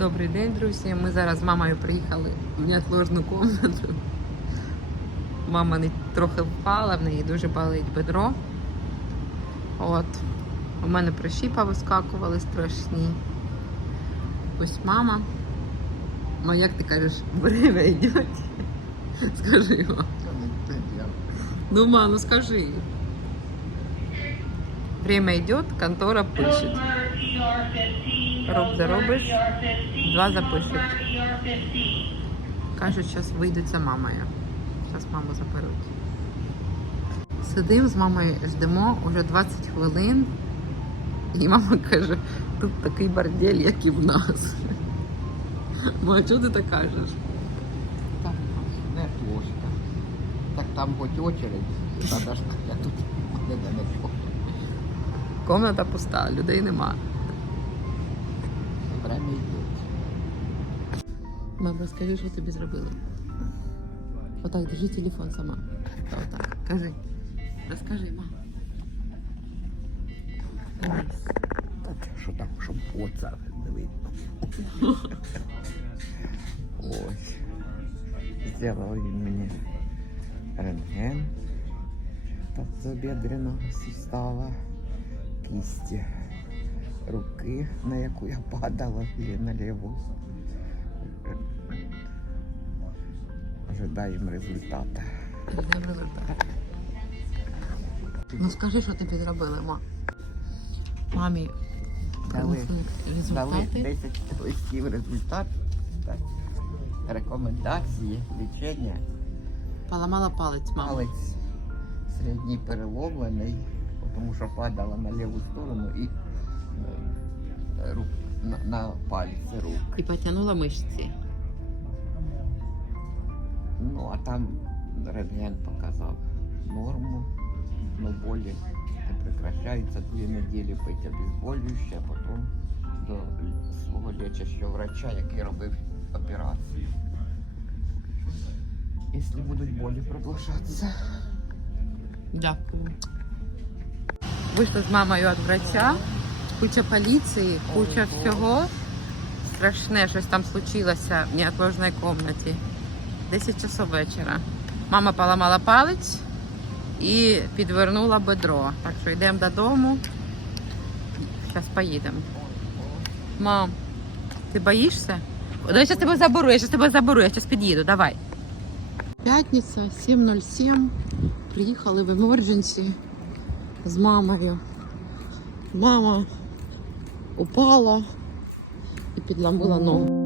Добрий день, друзі. Ми зараз з мамою приїхали в неотложну кімнату. Мама не трохи впала, в неї дуже болить бедро. От. У мене прищі повискакували страшні. Ось мама. Ну, як ти кажеш, время йде. Скажи, мам. Ну, ма, ну скажи. Время йде, контора пишет. Роб заробиш, два запишуть. Кажуть, зараз вийдуть за мамою. Зараз маму заберуть. Сидимо з мамою, ждемо уже 20 хвилин. І мама каже, тут такий бордель, як і в нас. Ма, чого ти так кажеш? Так, не плошка. Так там хоч очередь, ж я тут не далеко. Комната пуста, людей нема. Мам, розкажи, що тобі зробили. Отак, держи телефон сама. Та Отак. Кажи. Розкажи, мам. Так, що там, щоб оце не видно. Ось. Зробив він мені рентген тазобедреного сустава, кисті руки, на яку я падала, і на ліву. Ожидаємо результати. Ждемо результат. Ну скажи, що тобі зробили, ма. Мамі Дали, дали результати. 10 листів результат. Так. Рекомендації, лічення. Поламала палець, мама. Палець середній переломлений, тому що падала на ліву сторону і е, рук, на, на пальці рук. І потягнула мишці. Ну, а там рентген показав норму, но болі не прекращаються дві неділі пити обезболююче, а потім до свого лічащого врача, який робив операцію. Якщо будуть болі продовжатися. Дякую. Вийшла з мамою від врача. Куча поліції, куча всього. Страшне, щось там случилося в неотложній кімнаті. 10 часов вечора. Мама поламала палець і підвернула бедро. Так що йдемо додому. Зараз поїдемо. Мам, ти боїшся? Давай зараз тебе заберу, я зараз тебе заберу, я зараз під'їду, давай. П'ятниця, 7.07. Приїхали в емердженсі з мамою. Мама упала і підламила ногу.